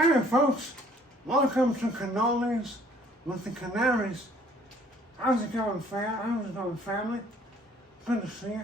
Hey folks, welcome to Cannolis with the Canaries. How's it going, family? Good to see you.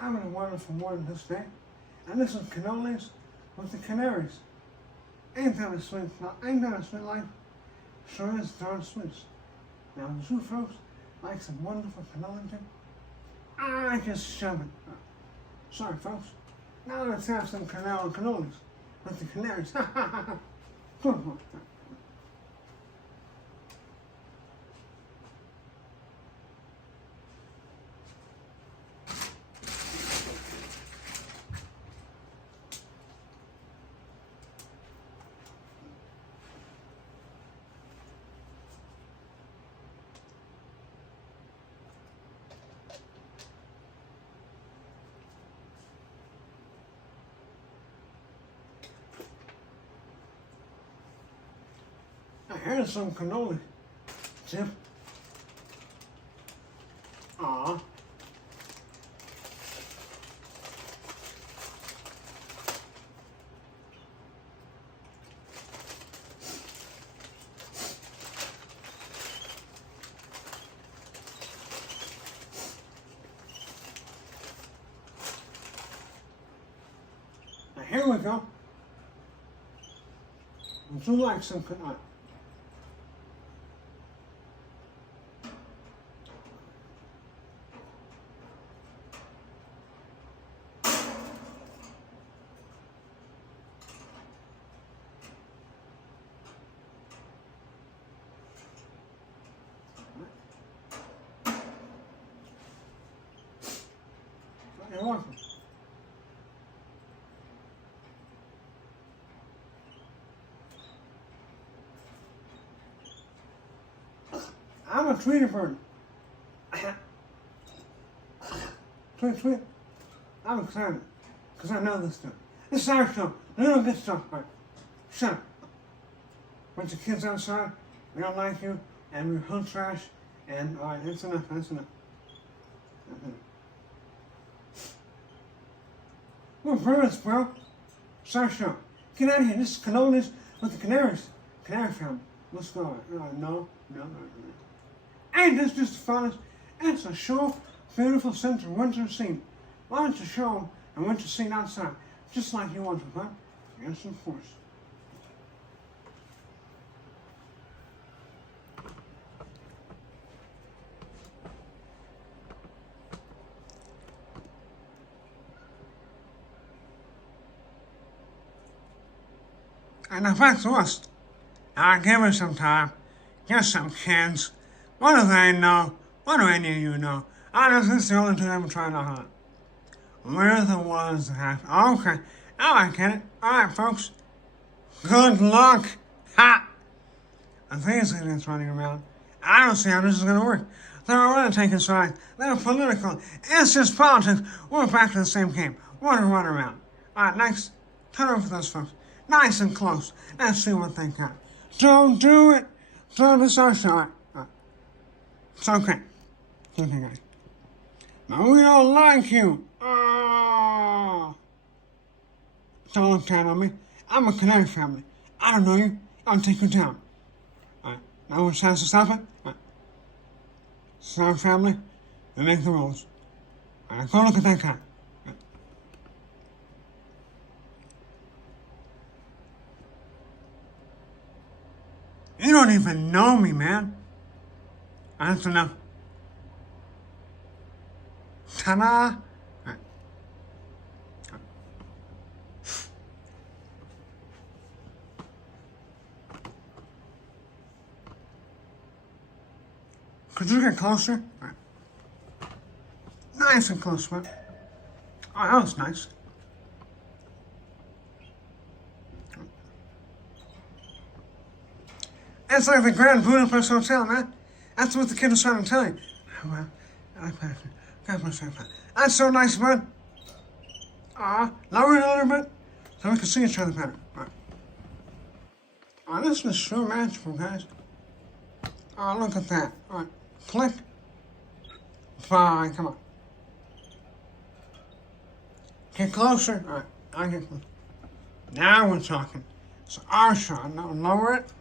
Having a wonderful morning this day. And this is Cannolis with the Canaries. Ain't that a sweet life? Sure is darn sweet. Now, do you folks like some wonderful cannoli dip? I just shove it. Sorry, folks. Now let's have some cannolis with the Canaries. Good one. Here's some cannoli dip. Aw. Now here we go. Would you like some cannoli? You're welcome. I'm a Tweety bird. Tweet. I'm excited because I know this stuff. This is our show. We don't get stuff right. Shut up. Bunch of kids outside. We don't like you, and we're hood trash. And all right, that's enough. That's enough. We're birds, bro. Sorry, show. Get out of here. This is Cannolis with the Canaries. Canary family. Let's go. No. And it's just the funnest. It's a short, beautiful central winter scene. Why don't you show them a winter scene outside, just like you want to, huh? Yes, of course. And if that's us, I'll give it some time. Get some kids. What do they know? What do any of you know? Honestly, it's the only two I'm trying to hunt. We're the ones that have. Okay. Now I get it. Alright, folks. Good luck. Ha! And these idiots running around. I don't see how this is going to work. They're already taking sides. They're political. It's just politics. We're back to the same game. Run around. Alright, next. Turn over those folks. Nice and close. Let's see what they got. Don't do it. Don't this our shot. It's okay. It's okay, guys. No, we don't like you. Oh. Don't look down on me. I'm a Canary family. I don't know you. I'll take you down. Alright. Now which has to stop it? Alright. It's our family. We make the rules. Alright, go look at that guy. You don't even know me, man. That's enough. Ta-da! Could you get closer? Right. Nice and close, man. Oh, that was nice. It's like the Grand Budapest Hotel, man. That's what the kid was trying to tell you. Well, that's so nice, man. Lower it a little bit so we can see each other better. Right. Oh, this is so magical, guys. Oh, look at that. All right, click. Fine, come on. Get closer. All right, I get closer. Now we're talking. It's our show. Now lower it.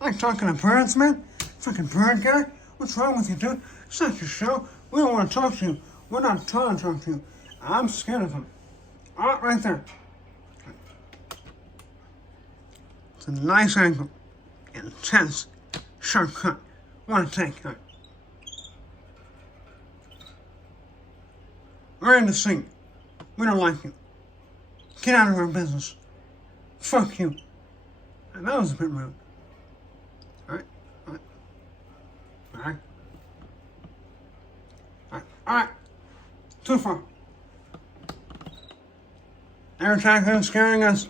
I like talking to birds, man. Fucking bird guy. What's wrong with you, dude? It's not your show. We don't want to talk to you. We're not trying to talk to you. I'm scared of him. Oh, right there. It's a nice angle. Intense. Sharp cut. Want to take it. We're in the sink. We don't like you. Get out of our business. Fuck you. And that was a bit rude. Alright? Alright? Alright? Alright? Alright! Too far. Every time him scaring us.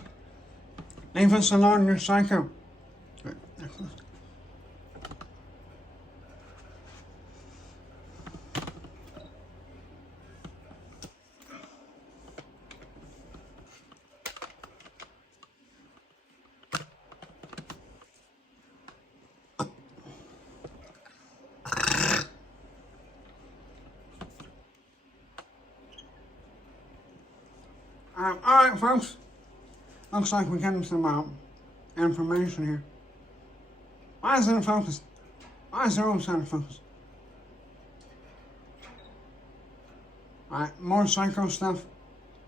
Leave us alone, you're psycho. Alright, folks. Looks like we're getting some information here. Why is it focused? Why is there always out of focus? Alright, more psycho stuff.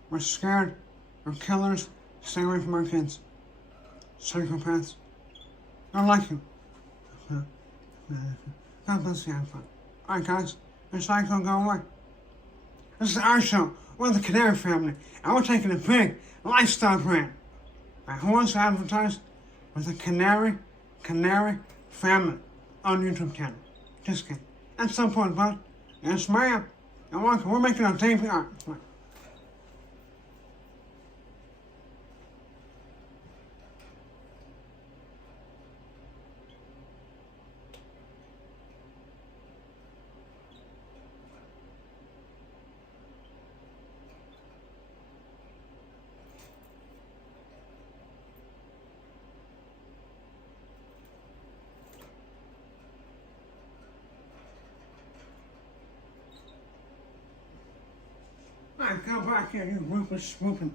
We're scared. We're killers. Stay away from our kids. Psychopaths. Don't like you. God bless you, have fun. Alright, guys. The psycho go away. This is our show. We're the Canary family, and we're taking a big lifestyle brand. Who wants to advertise with the Canary family on YouTube channel? Just kidding. At some point, bud. Yes, ma'am. And we're making our debut. Alright, go back here, you ruthless swooping.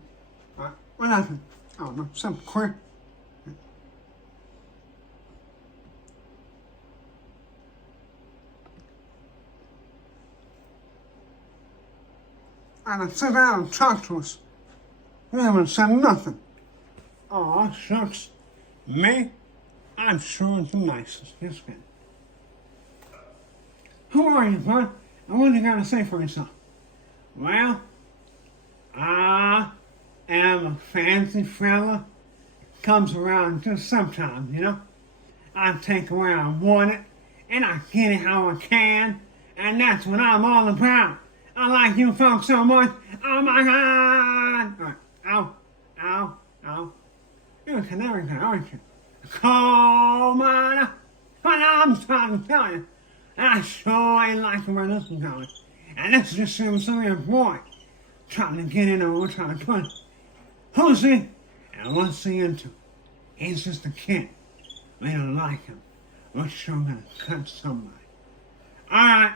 What happened? I don't know, something queer. And sit down and talk to us. You haven't said nothing. Aw, shucks. Me? I'm sure the nicest. Just kidding. Who are you, bud? And what do you got to say for yourself? Well, I am a fancy fella. Comes around just sometimes, you know. I take it where I want it, and I get it how I can, and that's what I'm all about. I like you folks so much. Oh my God! All right. Ow, ow, ow. You're a canary guy, aren't you? Come on. But I'm trying to tell you, I sure ain't like where this is going. And this is just some of your boy trying to get in over, trying to put. Who's he? And what's he into? He's just a kid. We don't like him. We're sure gonna cut somebody. Alright,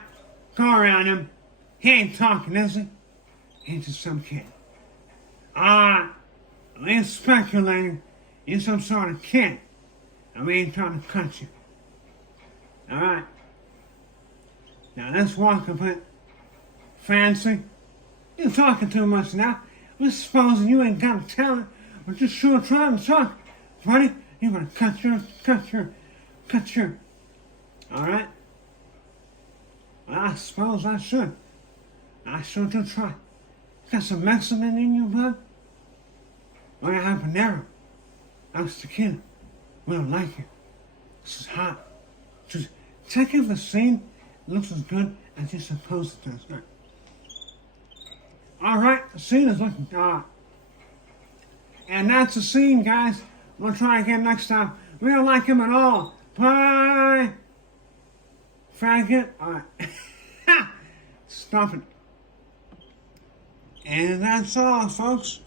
go around him. He ain't talking, is he? He's just some kid. Alright, we ain't speculating. You're some sort of kid. And we ain't trying to cut you. Alright. Now let's walk a bit. Fancy. You're talking too much now. We're supposing you ain't got talent. We're just sure trying to talk. Buddy, you better cut your. Alright? Well, I suppose I should. I sure do try. Got some Mexican in you, bud? What happened there? That's the kid. We don't like it. This is hot. Just check if the scene looks as good as you're supposed to. Right. Alright, the scene is looking good. And that's the scene, guys. We'll try again next time. We don't like him at all. Bye! Faggot. Alright. Stop it. And that's all, folks.